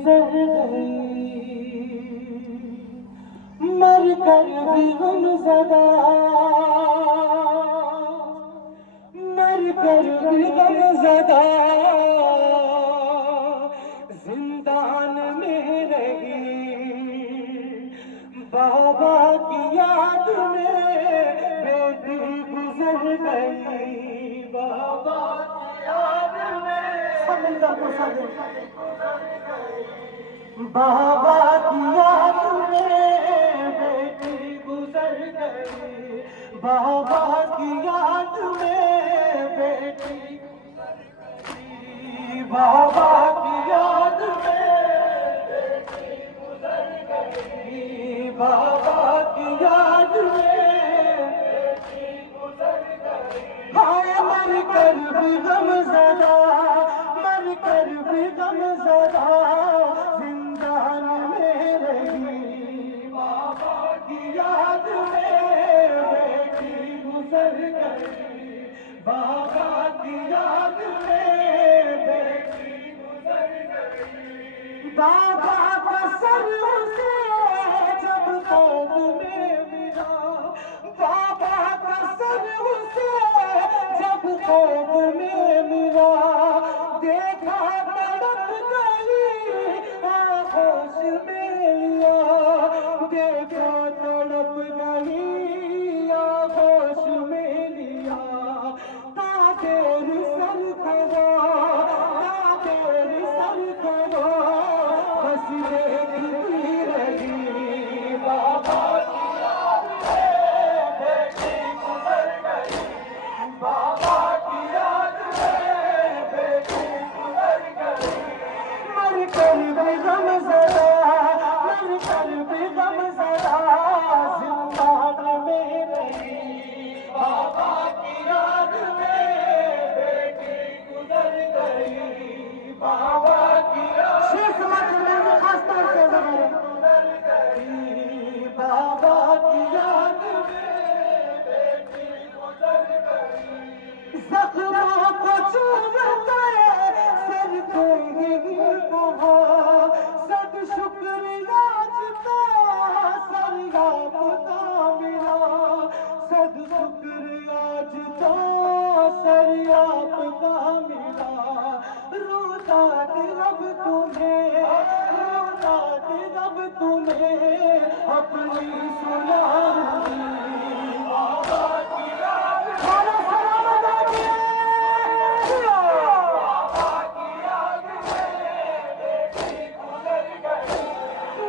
گزر گئی، مر کر بھی غم زدہ، مر کر بھی غم زدہ، زندان میں رہی، بابا کی یاد میں بیٹی گزر گئی، بابا کی یاد میں سمندر کو سمندر بابا کی یاد میں بیٹی گزر گئی، بابا کی یاد میں بیٹی گزر گئی، بابا کی یاد میں بیٹی گزر گئی، بابا کی یاد میں بیٹی گزر گئی، ہائے مر کر بھی غم زدہ، مر کر بھی غم زدہ، زندان میں رہی، بابا کی یاد میں بیٹی گزر گئی، بابا کی یاد میں بیٹی گزر گئی، بابا کا سر اسے جب قید میں ملا، بابا کا سر اسے جب قید میں ملا، دیکھا تڑپ گئی آغوش میں لیا، دیکھا تڑپ گئی آغوش میں لیا، تاجر سر کھوا، تاجر سر کھوا، بس دیکھتی رہی، بابا کی یاد میں بیٹی گزر گئی، بابا کی یاد میں بیٹی گزر گئی، مر کر بھی غم زدہ، مر کر بھی غم زدہ، زندان میں رہی، بابا کی یاد میں بیٹی گزر گئی، بابا کی یاد میں خاص طور سے گزر گئی، بابا کی یاد میں بیٹی گزر گئی، زخموں کو چوم کر سر کو یہی کہا، صد شکریہ جتا سریاب کا ملا، صد شکریہ جتا سریاب کا ملا، روتا رب تمہیں، روتا رب تمہیں اپنی سناؤں، بابا کی یاد میں بابا کی یاد میں بیٹی گزر گئی،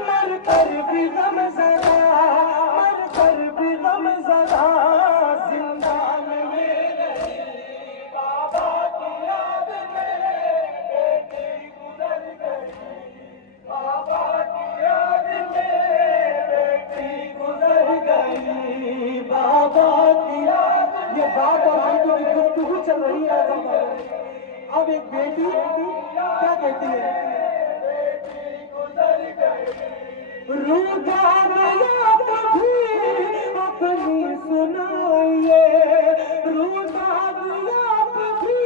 مر کر بھی غم زدہ، مر کر بھی غم زدہ، زندان میں رہی، بابا کی یاد میں بیٹی گزر گئی، بابا کی یاد میں بیٹی گزر گئی، بابا کی یاد میں، یہ بات اور بیٹوں کی گفتگو چل رہی ہے، اب ایک بیٹی کیا کہتی ہے، بیٹی گزر گئی، روتا گیا بھی اپنی سنائیے، روتا گیا بھی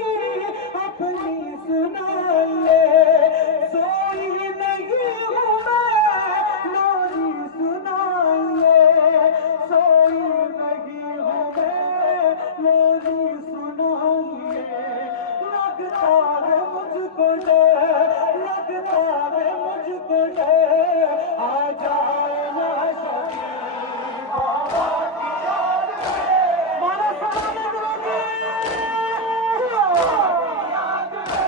اپنی سنائیے، سوئی نہیں ہوں میں لوری سنائیے، سوئی نہیں ہوں میں لوری سنائیے، لگتا ہے مجھ کو ڈر، لگتا ہے مجھ کو ڈر، آ جائے نہ سکے، بابا کی یاد میں، مارا سلامت ہوگی، بابا کی یاد میں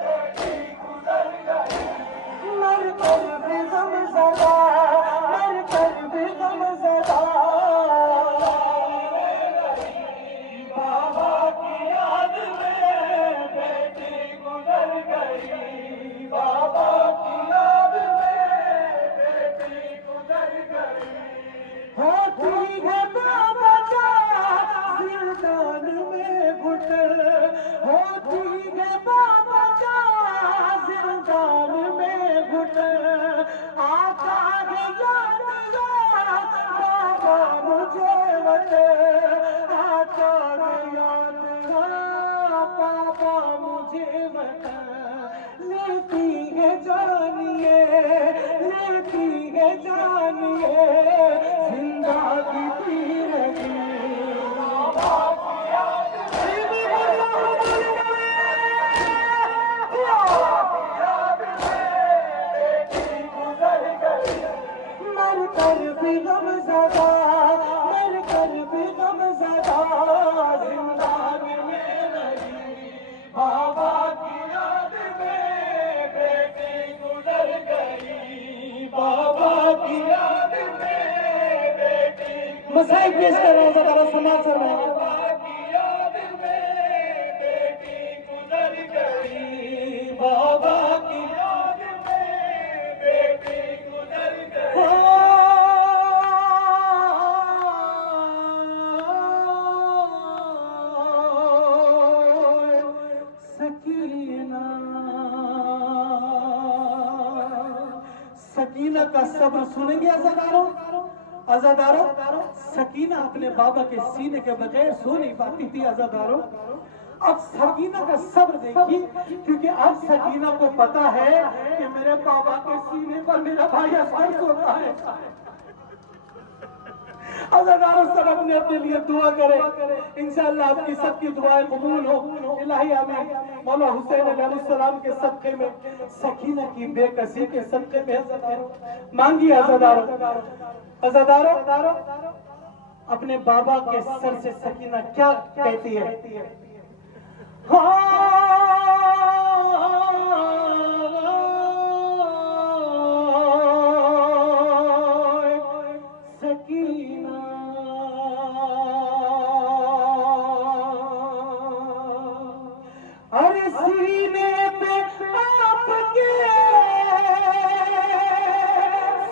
بیٹی گزر گئی، مر کر بھی غم زدہ، مر کر بھی غم زدہ، بابا کی یاد میں بیٹی گزر گئی، بابا کی یاد میں بیٹی گزر گئی، ہوتی ہے بابا کا زندان میں گھٹن، ہوتی ہے بابا کا زندان میں گھٹن، آتا ہے یاد بابا مجھے وطن، آتا ہے یاد بابا مجھے وطن، لیتی ہے جانیے لیتی ہے جانیے زندگی تیرگی بابا کی یاد مر کر بھی غم زدہ مر کر بھی غم زدہ زندان میں رہی بابا کی یاد میں بیٹی گزر گئی بابا کی یاد میں بیٹی مسائل پیش کر رہے ہیں ذرا سنا چل رہے ہیں بابا کی یاد میں بیٹی گزر گئی بابا کی یاد میں بیٹی گزر گئی سکینہ کا صبر سنیں گے عزاداروں عزاداروں سکینہ اپنے بابا کے سینے کے بغیر سو نہیں پاتی تھی عزاداروں اب سکینہ کا صبر دیکھیے کیونکہ اب سکینہ کو پتا ہے کہ میرے بابا کے سینے پر میرا بھائی اصغر سوتا ہے عزاداروں سب اپنے اپنے لیے دعا کریں انشاءاللہ آپ کی سب کی دعائیں قبول ہو الہی آمین مولا حسین علیہ السلام کے صدقے میں سکینہ کی بے کسی کے صدقے میں عزاداروں مانگیے عزاداروں اپنے بابا کے سر سے سکینہ کیا کہتی ہے سکینہ ارے سینے پہ آپ کے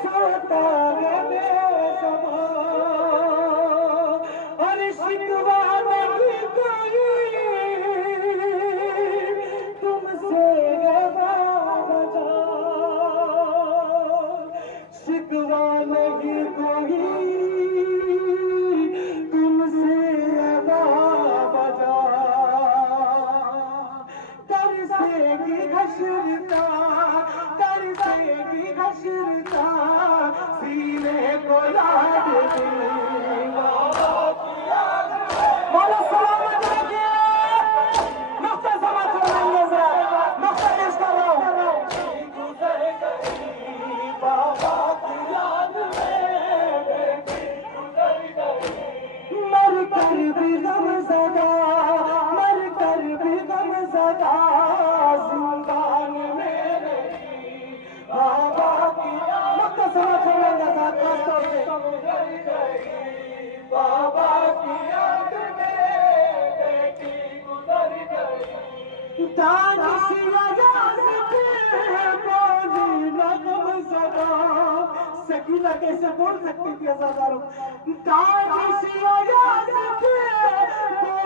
سوتا ہے بے زبان ارے شکوہ نہیں کوئی تم سے بابا جان شکوہ نہیں کوئی تم سے بابا جان ترسے گی گھشرتا سینے کو یاد دی مولا سلامت رکھیے نقطہ سما چلائیے ذرا نقطہ پیش کر رہا ہوں گزر گئی بابا کی یاد میں بیٹی گزر گئی مر کر بھی غم زدہ مر کر بھی غم زدہ زندان میں رہی بابا کی نقطہ سما چلائیں گے ساتھ خاص طور سے گزر گئی بابا کی یاد میں بیٹی گزر گئی تاج سیاز پہ بولی نغم زدہ سکینہ کیسے بول سکتی تھی عزاداروں تاج سیاز پہ